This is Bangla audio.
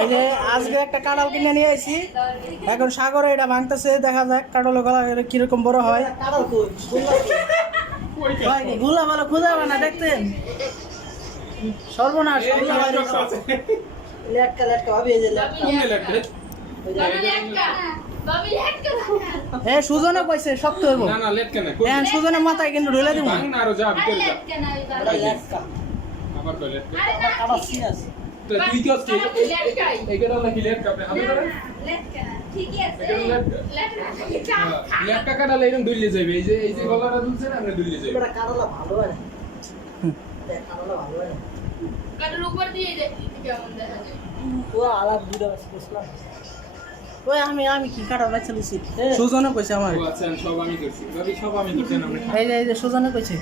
এই যে আজকে একটা কাঁঠাল কিনে নিয়ে আসি, এখন সাগরে এটা ভাঙতেছে, দেখা যাক কাঁঠাল গলা কিরকম বড় হয়। গুলা ভালো খুঁজে হবে না, দেখতেন সর্বনাশ। হ্যাঁ সুজনে কইছে শক্ত হইব, হ্যাঁ সুজনের মাথায় কিন্তু ঢুলে দিব। তুই কি হচ্ছে এইটা নাকি লেট কাপে আমি না ঠিকই আছে লেট কাটা লাইরম দুইলে যাবে। এই যে গলাটা দুলছে না আমরা দুইলে যাবে। এটা কাটালা ভালো হয় কাটালা ভালো হয় কাটার উপর দিয়ে দেখি কেমন দেখা যায়। ও আলাপ দুটো বসলাম। ওই আমি কি কাঁঠাল বাচ্চা লিছি, সুজনে কইছে আমার। ও আচ্ছা সব আমি করছি ভাবি, সব আমি করছি না আমরা। এই যে সুজনে কইছে